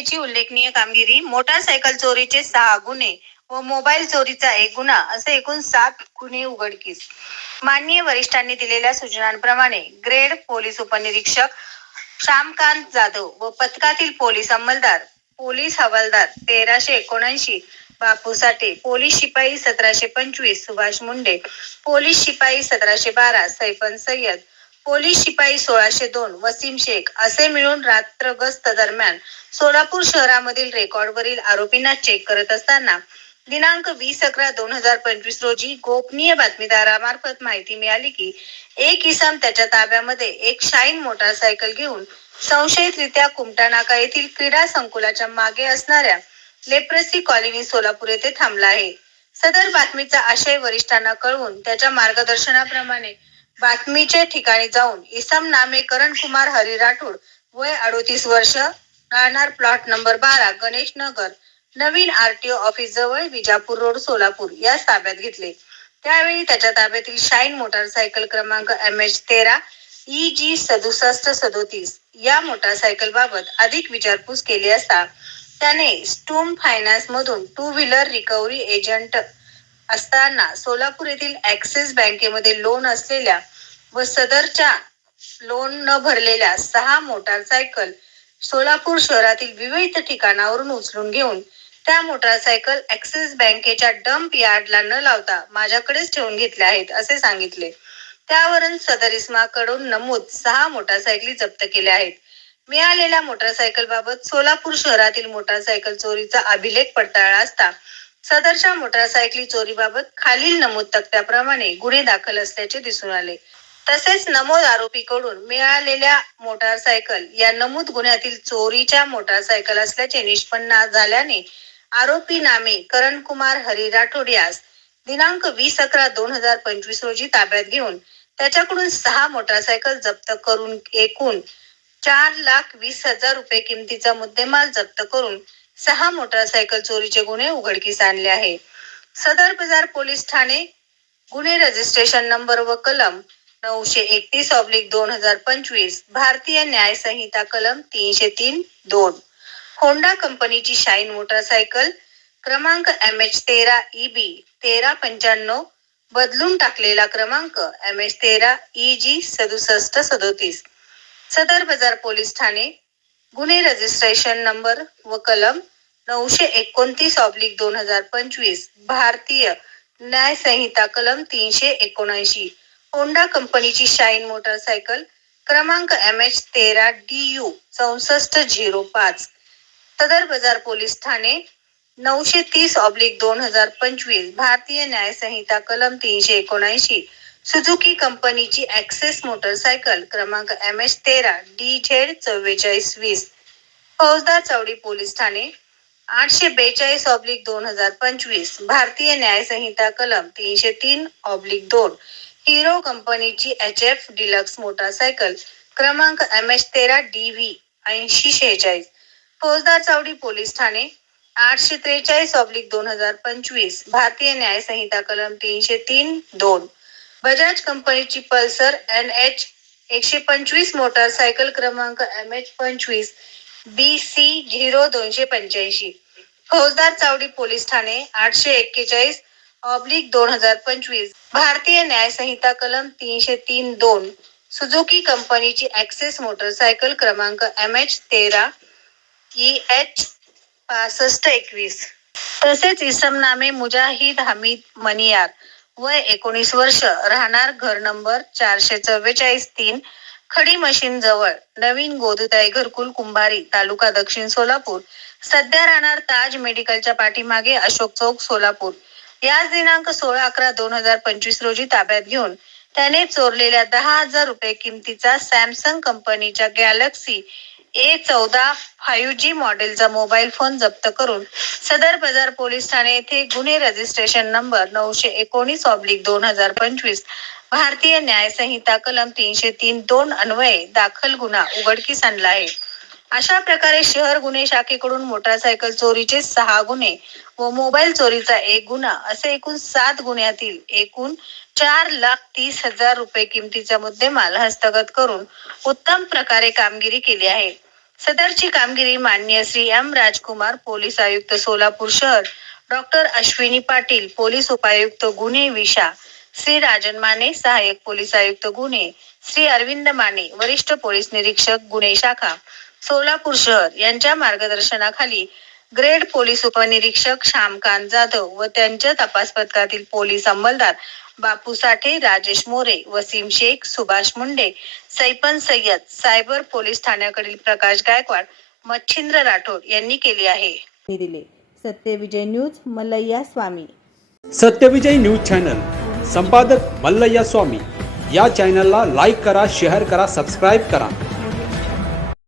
शाखेची उल्लेखनीय कामगिरी मोटारसायकल चोरीचे सहा गुन्हे व मोबाईल चोरीचा एक गुन्हा असे एकूण सात गुन्हे उघडकीस. माननीय वरिष्ठांनी दिलेल्या सूचनांप्रमाणे ग्रेड पोलीस उपनिरीक्षक श्यामकांत जाधव व पथकातील पोलीस अंमलदार पोलीस हवालदार तेराशे एकोणऐंशी बापू साठे पोलीस शिपाई सतराशे पंचवीस सुभाष मुंडे पोलीस शिपाई सतराशे बारा सैफन सय्यद पोलीस शिपाई सोळाशे दोन वसीम शेख असे मिळून रात्र गस्त दरम्यान सोलापूर शहरामधील रेकॉर्डवरील आरोपींना चेक करत असताना दिनांक वीस अकरा दोन हजार पंचवीस रोजी गोपनीय बातमीदारामार्फत माहिती मिळाली की एक इसम त्याच्या ताब्यामध्ये एक शाईन मोटारसायकल घेऊन संशयितरित्या कुमटा नाका येथील क्रीडा संकुलाच्या मागे असणाऱ्या लेप्रसी कॉलनी सोलापूर येथे थांबला आहे. सदर बातमीचा आशय वरिष्ठांना कळवून त्याच्या मार्गदर्शनाप्रमाणे बातमीचे ठिकाणी जाऊन इसम नामे करण कुमार हरी राठोड वय अडोतीस वर्ष राहणार प्लॉट नंबर बारा गणेश नगर नवीन आरटीओ ऑफिस जवळ विजापूर रोड सोलापूर या ताब्यात घेतले. त्यावेळी त्याच्या ताब्यातील शाईन मोटारसायकल क्रमांक एम एच तेरा ई जी सदुसष्ट सदोतीस या मोटारसायकल बाबत अधिक विचारपूस केली असता त्याने स्टूम फायनान्स मधून टू व्हीलर रिकव्हरी एजंट असताना सोलापूर येथील ऍक्सिस बँकेमध्ये लोन असलेल्या व सदरच्या लोन न भरलेल्या सहा मोटारसायकल सोलापूर शहरातील विविध ठिकाणावरून उचलून घेऊन त्या मोटारसायकल ऍक्सिस बँकेच्या डंप यार्डला न लावता माझ्याकडेच ठेवून घेतल्या आहेत असे सांगितले. त्यावरून सदर इस्माकडून नमूद सहा मोटारसायकली जप्त केल्या आहेत. मिळालेल्या मोटारसायकल बाबत सोलापूर शहरातील मोटारसायकल चोरीचा अभिलेख पडताळला असता सदरच्या मोटारसायकली चोरीबाबत खालील नमूद तक्त्याप्रमाणे गुन्हे दाखल असल्याचे दिसून आले. तसेच नमूद आरोपीकडून मिळालेल्या मोटारसायकल या नमूद गुन्ह्यातील चोरीच्या मोटारसायकल असल्याचे निष्पन्न झाल्याने आरोपी नामे करण कुमार हरी राठोड यास दिनांक वीस अकरा दोन हजार पंचवीस रोजी ताब्यात घेऊन त्याच्याकडून सहा मोटारसायकल जप्त करून एकूण चार लाख वीस हजार रुपये किमतीचा मुद्देमाल जप्त करून सहा मोटारसायकल चोरीचे गुन्हे उघडकीस आणले आहे सदर बाजार पोलीस ठाणे गुन्हे रजिस्ट्रेशन नंबर व कलम नऊशे एकतीस ऑब्लिक दोन हजार पंचवीस भारतीय न्याय संहिता कलम तीनशे तीन दोन. होंडा कंपनीची शाईन मोटारसायकल क्रमांक एम एच तेरा ई बी तेरा पंच्याण्णव बदलून टाकलेला क्रमांक एम एच तेरा ई जी सदुसष्ट सदोतीस. सदर बाजार पोलीस ठाणे गुन्हे रजिस्ट्रेशन नंबर व कलम नऊशे एकोणतीस ऑब्लिक दोन हजार पंचवीस भारतीय न्याय संहिता कलम तीनशे एकोणऐंशी. होंडा कंपनीची शाईन मोटारसायकल क्रमांक एम एच तेरा डी यू चौसष्ट झिरो पाच. सदर बाजार पोलीस ठाणे नऊशे तीस ऑब्लिक दोन हजार पंचवीस भारतीय न्याय संहिता कलम तीनशे एकोणऐंशी. सुझुकी कंपनीची ॲक्सेस मोटरसायकल क्रमांक एम एच तेरा डी झेड चव्वेचाळीस वीस फौजदार चौडी पोलीस ठाणे आठशे बेचाळीस ऑब्लिक दोन हजार पंचवीस भारतीय न्यायसंहिता कलम तीनशे तीन ऑब्लिक दोन हिरो कंपनीची एच एफ डिलक्स मोटारसायकल क्रमांक एम एच तेरा डी व्ही ऐंशी शेहेचाळीस फौजदार चावडी पोलीस ठाणे आठशे त्रेचाळीस ऑब्लिक दोन हजार पंचवीस भारतीय न्यायसंहिता कलम तीनशे तीन दोन. बजाज कंपनीची पल्सर एन एच एकशे पंचवीस मोटारसायकल क्रमांक एम एच पंचवीस बी सी झिरो दोनशे पंच्याऐंशी. फौजदार चावडी पोलीस ठाणे आठशे एक्केचाळीस ऑब्लिक दोन हजार पंचवीस. भारतीय न्याय संहिता कलम तीनशे तीन दोन. सुझुकी कंपनीची ऍक्सेस मोटरसायकल क्रमांक एम एच तेरा ई एच पासष्ट एकवीस. तसेच इसमनामे मुजाहिद हमीद मनियार वय एकोणीस वर्ष. राहणार घर नंबर चारशे चव्वेचाळीस तीन खडी मशीन जवळ. नवीन गोदुताई घरकुल कुंभारी तालुका दक्षिण सोलापूर. सध्या राहणार ताज मेडिकलच्या पाठीमागे अशोक चौक सोलापूर. याच दिनांक सोळा अकरा दोन हजार पंचवीस रोजी ताब्यात घेऊन त्याने चोरलेल्या दहा हजार रुपये किमतीचा सॅमसंग कंपनीच्या गॅलक्सी ए चौदा फायू जी मॉडेलचा मोबाईल फोन जप्त करून सदर बाजार पोलीस ठाणे येथे गुन्हे रजिस्ट्रेशन नंबर नऊशे एकोणीस ऑब्लिक दोन हजार पंचवीस भारतीय न्यायसंहिता कलम तीनशे तीन दोन अन्वये दाखल गुन्हा उघडकीस आणला आहे. अशा प्रकारे शहर गुन्हे शाखेकडून मोटारसायकल चोरीचे सहा गुन्हे व मोबाईल चोरीचा एक गुन्हा असे एकूण सात गुन्ह्यातील एकूण चार लाख तीस हजार रुपये किमतीचा मुद्देमाल हस्तगत करून उत्तम प्रकारे कामगिरी केली आहे. सदरची कामगिरी मान्य श्री एम राजकुमार पोलीस आयुक्त सोलापूर शहर डॉक्टर अश्विनी पाटील पोलीस उपायुक्त गुन्हे विशा श्री राजन माने सहाय्यक पोलीस आयुक्त गुन्हे श्री अरविंद माने वरिष्ठ पोलीस निरीक्षक गुन्हे शाखा. सोलापूर शहर यांच्या मार्गदर्शनाखाली ग्रेड पोलीस उपनिरीक्षक श्यामकांत जाधव व त्यांच्या तपास पथकातील पोलीस अंमलदार बापू साठे राजेश मोरे वसीम शेख सुभाष मुंडे सैपन सय्यद सायबर पोलीस ठाण्याकडील प्रकाश गायकवाड मच्छिंद्र राठोड यांनी केली आहे. दिले. Satyavijay news Mallayya Swami. Satyavijay news channel. संपादक मल्लय्या स्वामी. या चॅनलला लाईक करा शेअर करा सबस्क्राईब करा.